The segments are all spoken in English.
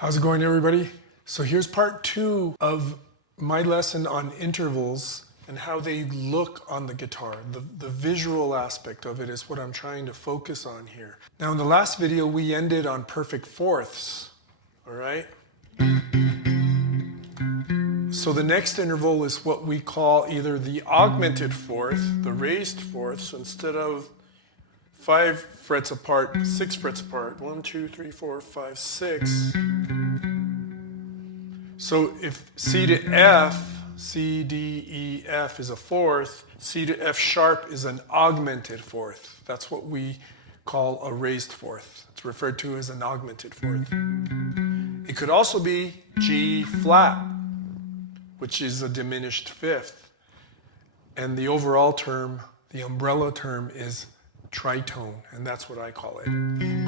How's it going, everybody? So here's part 2 of my lesson on intervals and how they look on the guitar. The visual aspect of it is what I'm trying to focus on here. Now in the last video we ended on perfect fourths, all right? So the next interval is what we call either the augmented fourth, the raised fourth. So instead of 5 frets apart, 6 frets apart. 1, 2, 3, 4, 5, 6. So if C to F, C, D, E, F is a fourth, C to F sharp is an augmented fourth. That's what we call a raised fourth. It's referred to as an augmented fourth. It could also be G flat, which is a diminished fifth. And the overall term, the umbrella term, is tritone, and that's what I call it.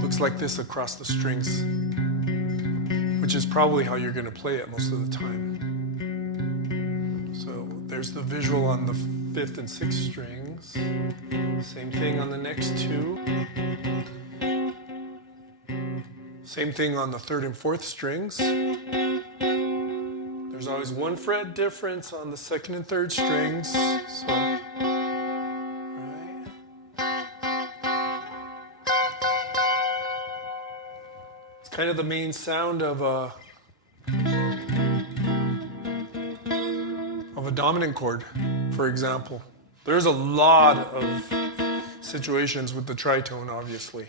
Looks like this across the strings, which is probably how you're going to play it most of the time. So there's the visual on the 5th and 6th strings. Same thing on the next 2. Same thing on the 3rd and 4th strings. There's always 1 fret difference on the 2nd and 3rd strings. So kind of the main sound of a dominant chord, for example. There's a lot of situations with the tritone, obviously,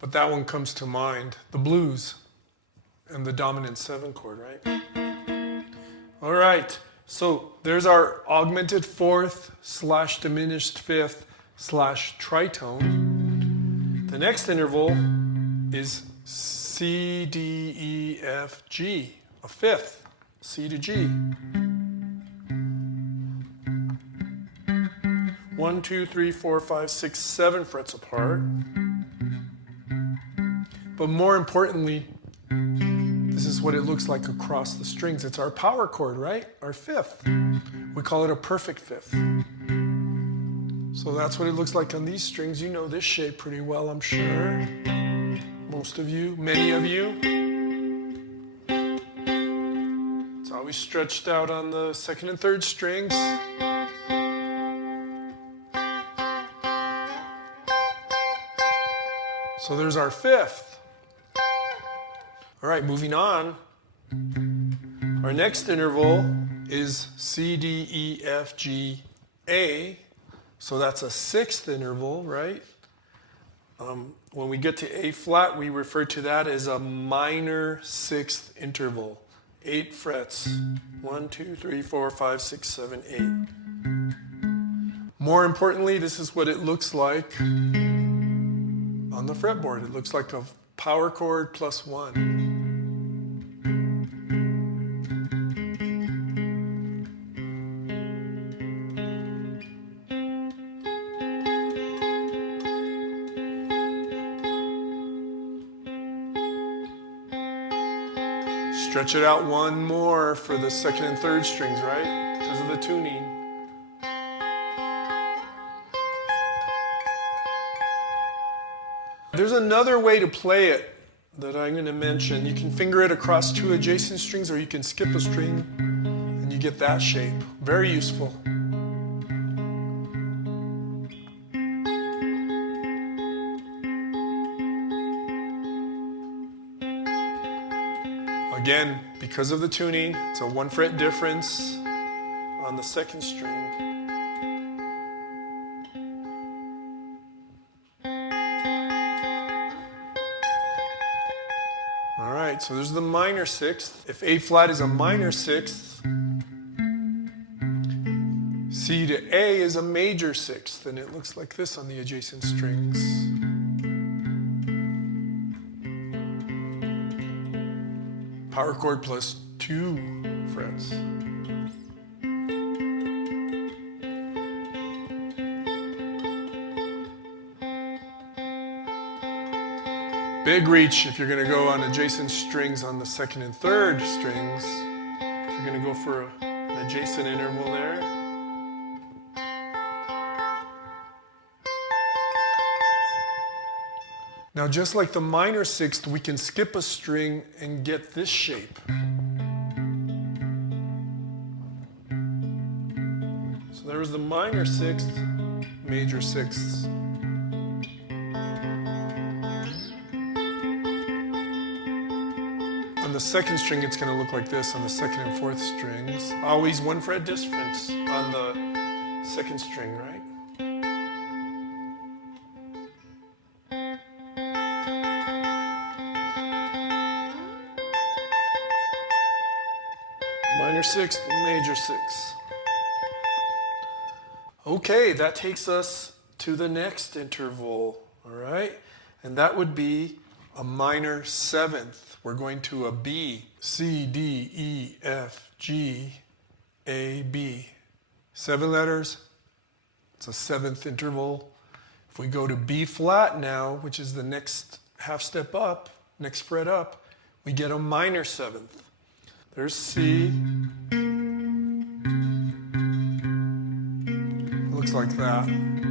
but that one comes to mind. The blues and the dominant 7 chord, right? All right, so there's our augmented fourth / diminished fifth / tritone. The next interval is C, D, E, F, G, a fifth, C to G. 1, 2, 3, 4, 5, 6, 7 frets apart. But more importantly, this is what it looks like across the strings. It's our power chord, right? Our fifth. We call it a perfect fifth. So that's what it looks like on these strings. You know this shape pretty well, I'm sure. Most of you, many of you. It's always stretched out on the 2nd and 3rd strings. So there's our fifth. All right, moving on. Our next interval is C, D, E, F, G, A. So that's a 6th interval, right? When we get to A flat, we refer to that as a minor 6th interval. 8 frets. 1, 2, 3, 4, 5, 6, 7, 8. More importantly, this is what it looks like on the fretboard. It looks like a power chord plus 1. Stretch it out 1 more for the 2nd and 3rd strings, right? Because of the tuning. There's another way to play it that I'm going to mention. You can finger it across 2 adjacent strings, or you can skip a string and you get that shape. Very useful. Again, because of the tuning, it's a 1 fret difference on the 2nd string. All right, so there's the minor 6th. If A flat is a minor 6th, C to A is a major 6th, and it looks like this on the adjacent strings. Power chord plus 2 frets. Big reach if you're going to go on adjacent strings on the 2nd and 3rd strings. If you're going to go for an adjacent interval there. Now, just like the minor sixth, we can skip a string and get this shape. So there was the minor sixth, major sixths. On the second string, it's going to look like this on the second and fourth strings. Always one fret difference on the second string, right? Minor sixth, major sixth. Okay, that takes us to the next interval, all right? And that would be a minor seventh. We're going to a B, C, D, E, F, G, A, B. 7 letters, it's a seventh interval. If we go to B flat now, which is the next half step up, next fret up, we get a minor seventh. There's C. Looks like that. Can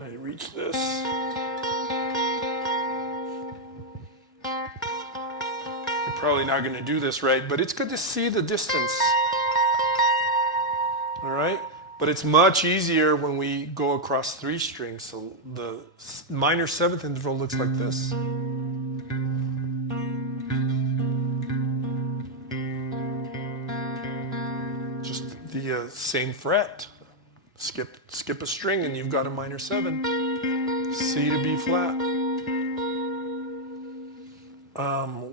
I reach this? You're probably not going to do this right, but it's good to see the distance. All right? But it's much easier when we go across 3 strings. So the minor seventh interval looks like this. Just the same fret. Skip a string and you've got a minor 7. C to B flat.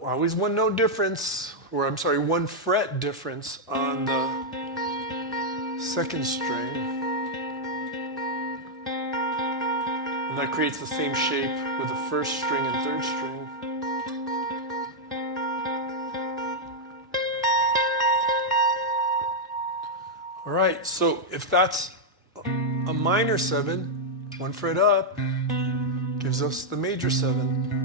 Always one note difference, or I'm sorry, one fret difference on the second string. And that creates the same shape with the first string and third string. All right, so if that's a minor 7, one fret up, gives us the major 7.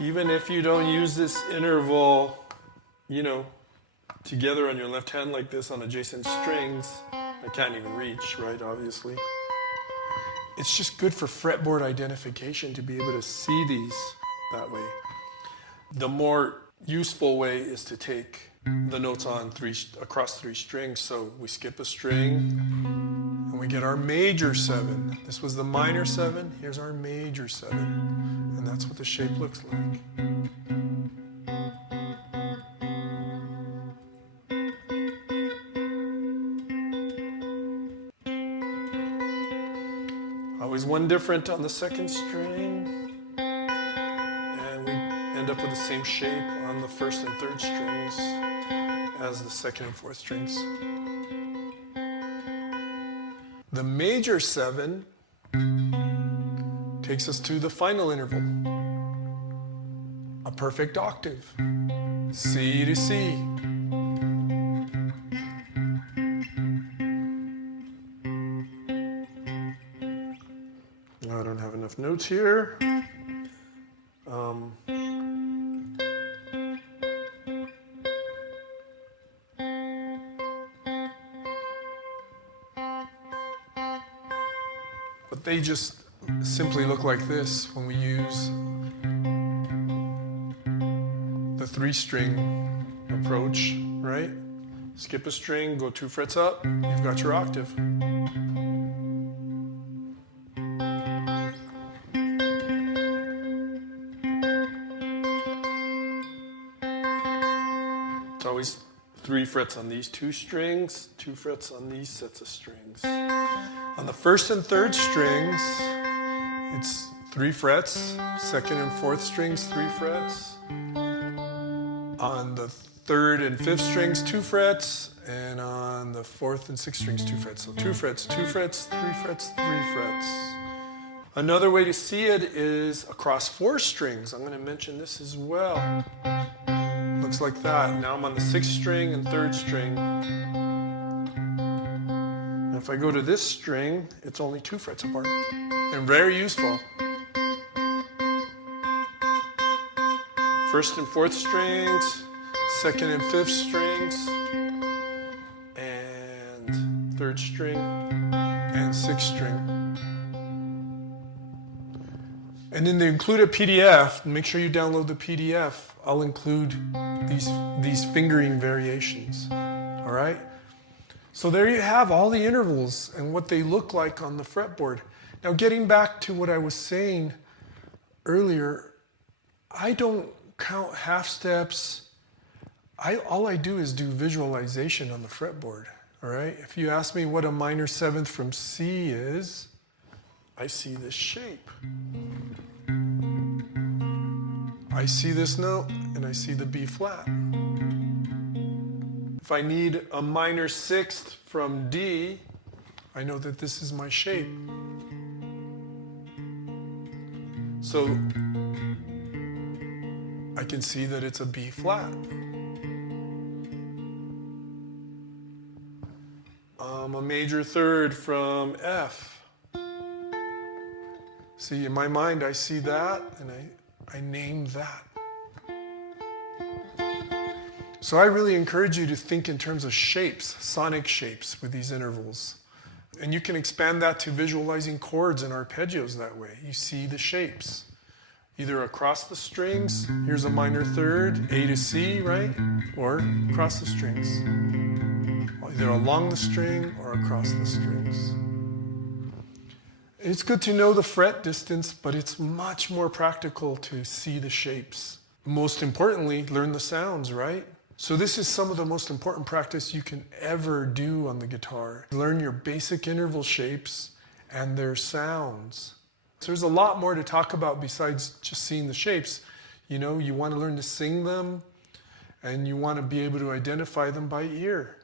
Even if you don't use this interval, together on your left hand like this on adjacent strings, I can't even reach, right, obviously. It's just good for fretboard identification to be able to see these that way. The more useful way is to take the notes on across 3 strings. So we skip a string and we get our major 7. This was the minor 7, here's our major 7. And that's what the shape looks like. Always one different on the second string. And we end up with the same shape on the first and third strings as the second and fourth strings. The major 7 takes us to the final interval, a perfect octave, C to C. I don't have enough notes here. But they just simply look like this when we use the 3-string approach, right? Skip a string, go 2 frets up, you've got your octave. It's always 3 frets on these 2 strings, 2 frets on these sets of strings. On the first and third strings, it's 3 frets, second and fourth strings, 3 frets. On the third and fifth strings, 2 frets, and on the fourth and sixth strings, 2 frets. So 2 frets, 2 frets, 3 frets, 3 frets. Another way to see it is across 4 strings. I'm going to mention this as well. Looks like that. Now I'm on the 6th string and 3rd string. And if I go to this string, it's only 2 frets apart. And very useful. 1st and 4th strings, 2nd and 5th strings, and 3rd string, and 6th string. And in the included PDF, make sure you download the PDF. I'll include these fingering variations. All right? So there you have all the intervals and what they look like on the fretboard. Now getting back to what I was saying earlier, I don't count half steps. All I do is do visualization on the fretboard. All right? If you ask me what a minor 7th from C is, I see this shape. I see this note and I see the B flat. If I need a minor 6th from D, I know that this is my shape. So I can see that it's a B flat. A major 3rd from F. See, in my mind, I see that, and I name that. So I really encourage you to think in terms of shapes, sonic shapes with these intervals. And you can expand that to visualizing chords and arpeggios that way. You see the shapes. Either across the strings, here's a minor 3rd, A to C, right? Or across the strings. Either along the string or across the strings. It's good to know the fret distance, but it's much more practical to see the shapes. Most importantly, learn the sounds, right? So this is some of the most important practice you can ever do on the guitar. Learn your basic interval shapes and their sounds. So there's a lot more to talk about besides just seeing the shapes. You know, you want to learn to sing them, and you want to be able to identify them by ear.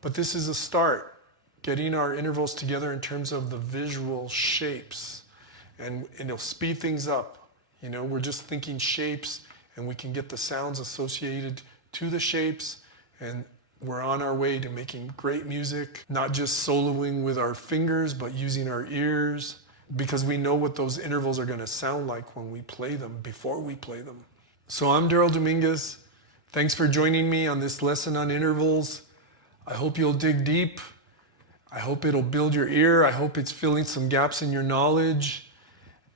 But this is a start. Getting our intervals together in terms of the visual shapes. And it'll speed things up. You know, we're just thinking shapes, and we can get the sounds associated to the shapes, and we're on our way to making great music, not just soloing with our fingers, but using our ears, because we know what those intervals are going to sound like when we play them, before we play them. So I'm Daryl Dominguez. Thanks for joining me on this lesson on intervals. I hope you'll dig deep. I hope it'll build your ear. I hope it's filling some gaps in your knowledge.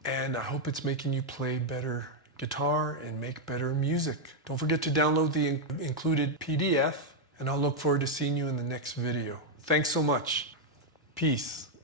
And I hope it's making you play better guitar and make better music. Don't forget to download the included PDF, and I'll look forward to seeing you in the next video. Thanks so much. Peace.